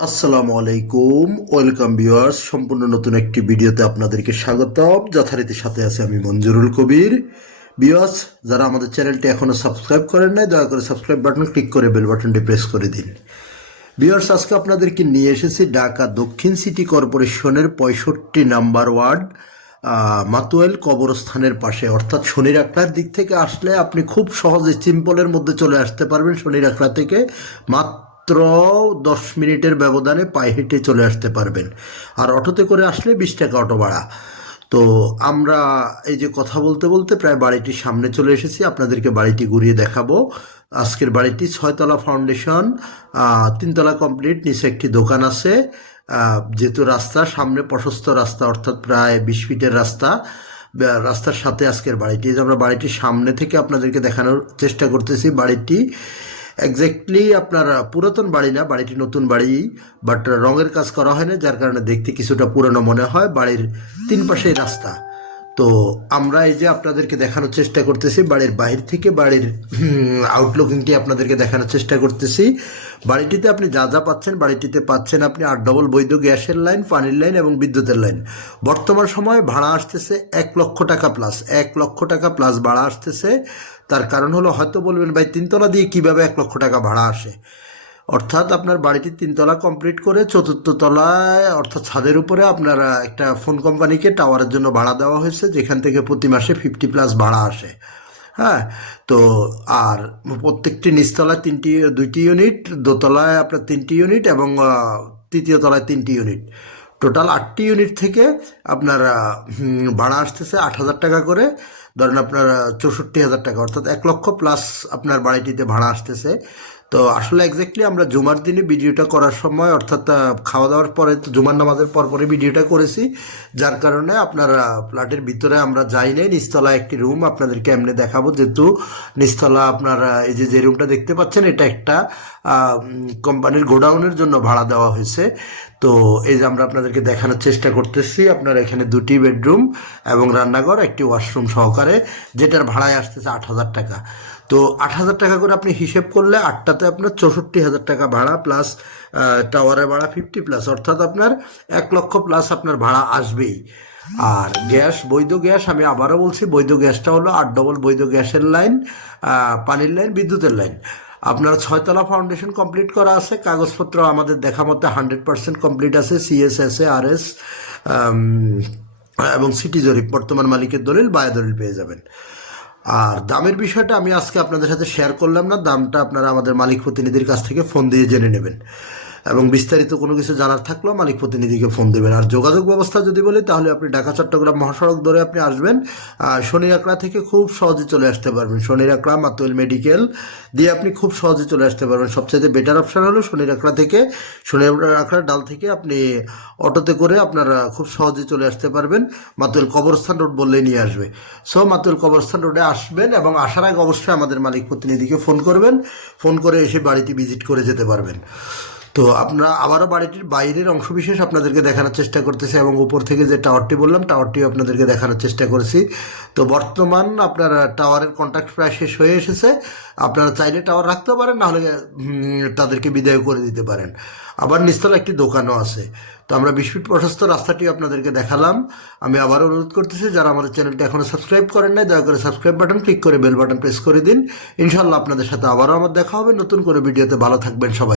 আসসালামু আলাইকুম, welcome viewers. সম্পূর্ণ নতুন একটি ভিডিওতে আপনাদেরকে স্বাগতম। যথারীতি সাথে আছে আমি মঞ্জুরুল কবির। ভিউয়ার্স, যারা আমাদের চ্যানেলটি এখনও সাবস্ক্রাইব করেন নাই, দয়া করে সাবস্ক্রাইব বাটন ক্লিক করে বেল বাটনটি প্রেস করে দিন। ভিউয়ার্স, আজকে আপনাদেরকে নিয়ে এসেছি ঢাকা দক্ষিণ সিটি কর্পোরেশনের 65 নাম্বার ওয়ার্ড, মাতুয়াইল কবরস্থানের পাশে, অর্থাৎ শনির আখড়ার দিক থেকে আসলে আপনি খুব সহজে সিম্পলের মধ্যে চলে আসতে পারবেন। শনির আখড়া থেকে মাত্র 10 মিনিটের ব্যবধানে পায়ে হেঁটে চলে আসতে পারবেন। আর অটোতে করে আসলে 20 টাকা অটো ভাড়া। তো আমরা এই যে কথা বলতে বলতে প্রায় বাড়িটির সামনে চলে এসেছি। আপনাদেরকে বাড়িটি ঘুরিয়ে দেখাবো। আজকের বাড়িটি 6 তলা ফাউন্ডেশন, 3 তলা কমপ্লিট, নিচে একটি দোকান আছে। যেহেতু রাস্তা সামনে প্রশস্ত রাস্তা, অর্থাৎ প্রায় 20 ফিটের রাস্তা, রাস্তার সাথে আজকের বাড়িটি। যে আমরা বাড়িটির সামনে থেকে আপনাদেরকে দেখানোর চেষ্টা করতেছি। বাড়িটি এক্স্যাক্টলি আপনার পুরাতন বাড়ি না, বাড়িটি নতুন বাড়ি, বাট রঙের কাজ করা হয় না, যার কারণে দেখতে কিছুটা পুরানো মনে হয়। বাড়ির 3 পাশেই রাস্তা। তো আমরা এই যে আপনাদেরকে দেখানোর চেষ্টা করতেছি বাড়ির বাহির থেকে, বাড়ির আউটলুকিংটি আপনাদেরকে দেখানোর চেষ্টা করতেছি। বাড়িটিতে আপনি যা যা পাচ্ছেন, বাড়িটিতে পাচ্ছেন আপনি 8 ডবল বৈধ গ্যাসের লাইন, পানির লাইন এবং বিদ্যুতের লাইন। বর্তমান সময়ে ভাড়া আসতেছে 1 লক্ষ টাকা প্লাস, 1 লক্ষ টাকা প্লাস ভাড়া আসতেছে। তার কারণ হলো, হয়তো বলবেন ভাই 3 তলা দিয়ে কিভাবে 1 লক্ষ টাকা ভাড়া আসে। অর্থাৎ আপনার বাড়িটি 3 তলা কমপ্লিট করে 4র্থ তলায়, অর্থাৎ ছাদের উপরে আপনার একটা ফোন কোম্পানিকে টাওয়ারের জন্য ভাড়া দেওয়া হয়েছে, যেখান থেকে প্রতি মাসে 50+ ভাড়া আসে। হ্যাঁ, তো আর প্রত্যেকটি নিচতলায় 2টি ইউনিট, দোতলায় আপনার 3টি ইউনিট এবং তৃতীয় তলায় 3টি ইউনিট। টোটাল 8টি ইউনিট থেকে আপনার ভাড়া আসতেছে 8,000 টাকা করে। ধরেন আপনার 64,000 টাকা, অর্থাৎ 1 লক্ষ প্লাস আপনার বাড়িটিতে ভাড়া আসতেছে। তো আসলে এক্স্যাক্টলি আমরা জুমার দিনে ভিডিওটা করার সময়, অর্থাৎ খাওয়া দাওয়ার পরে, জুমার নামাজের পরে ভিডিওটা করেছি, যার কারণে আপনার ফ্ল্যাটের ভিতরে আমরা যাই নাই। নিচতলায় একটি রুম আপনাদেরকে এমনি দেখাবো, যেহেতু নিচতলা আপনার এই যে রুমটা দেখতে পাচ্ছেন, এটা একটা কোম্পানির গোডাউনের জন্য ভাড়া দেওয়া হয়েছে। তো এই যে আমরা আপনাদেরকে দেখানোর চেষ্টা করতেছি, আপনার এখানে 2টি বেডরুম এবং রান্নাঘর, একটি ওয়াশরুম সহকারে, যেটার ভাড়ায় আসতেছে 8,000 টাকা। তো 8,000 টাকা করে আপনি হিসেব করলে 8টাতে আপনার 64,000 টাকা ভাড়া, প্লাস টাওয়ারের ভাড়া 50+, অর্থাৎ আপনার 1 লক্ষ প্লাস আপনার ভাড়া আসবেই। আর গ্যাস, বৈধ গ্যাস, আমি আবারও বলছি, বৈধ গ্যাসটা হলো 8 ডবল বৈধ গ্যাসের লাইন, পানির লাইন, বিদ্যুতের লাইন। আপনার 6 তলা ফাউন্ডেশন কমপ্লিট করা আছে। কাগজপত্র আমাদের দেখা মতো 100% কমপ্লিট আছে। CSSA, RS এবং সিটি জরিপ, বর্তমান মালিকের দলিল, বায়া দলিল পেয়ে যাবেন। আর দামের বিষয়টা আমি আজকে আপনাদের সাথে শেয়ার করলাম না, দামটা আপনারা আমাদের মালিক প্রতিনিধির কাছ থেকে ফোন দিয়ে জেনে নেবেন, এবং বিস্তারিত কোনো কিছু জানার থাকলেও মালিক প্রতিনিধিকে ফোন দেবেন। আর যোগাযোগ ব্যবস্থা যদি বলি, তাহলে আপনি ঢাকা চট্টগ্রাম মহাসড়ক ধরে আপনি আসবেন, শনির আখড়া থেকে খুব সহজে চলে আসতে পারবেন। শনির আখড়া মাতুয়াইল মেডিকেল দিয়ে আপনি খুব সহজে চলে আসতে পারবেন। সবচেয়ে বেটার অপশান হলো শনির আখড়া থেকে, শনির আখড়ার ডাল থেকে আপনি অটোতে করে আপনারা খুব সহজে চলে আসতে পারবেন। মাতুয়াইল কবরস্থান রোড বললেই নিয়ে আসবে। সো মাতুয়াইল কবরস্থান রোডে আসবেন, এবং আসার আগে অবশ্যই আমাদের মালিক প্রতিনিধিকে ফোন করবেন। ফোন করে এসে বাড়িটি ভিজিট করে যেতে পারবেন। তো আপনারা আবারও বাড়িটির বাইরের অংশবিশেষ আপনাদেরকে দেখানোর চেষ্টা করতেছি, এবং উপর থেকে যে টাওয়ারটি বললাম, টাওয়ারটিও আপনাদেরকে দেখানোর চেষ্টা করেছি। তো বর্তমান আপনার টাওয়ারের কন্ট্রাক্ট প্রায় শেষ হয়ে এসেছে। আপনারা চাইলে টাওয়ার রাখতে পারেন, নাহলে তাদেরকে বিদায় করে দিতে পারেন। আবার নিচতলা একটি দোকানও আছে। তো আমরা 20 ফিট প্রশস্ত রাস্তাটি আপনাদেরকে দেখালাম। আমি আবার অনুরোধ করতেছি, যারা আমাদের চ্যানেলটি এখনও সাবস্ক্রাইব করেন নাই, দয়া করে সাবস্ক্রাইব বাটন ক্লিক করে বেল বাটন প্রেস করে দিন। ইনশাল্লাহ আপনাদের সাথে আবারও আমার দেখা হবে নতুন করে ভিডিওতে। ভালো থাকবেন সবাই।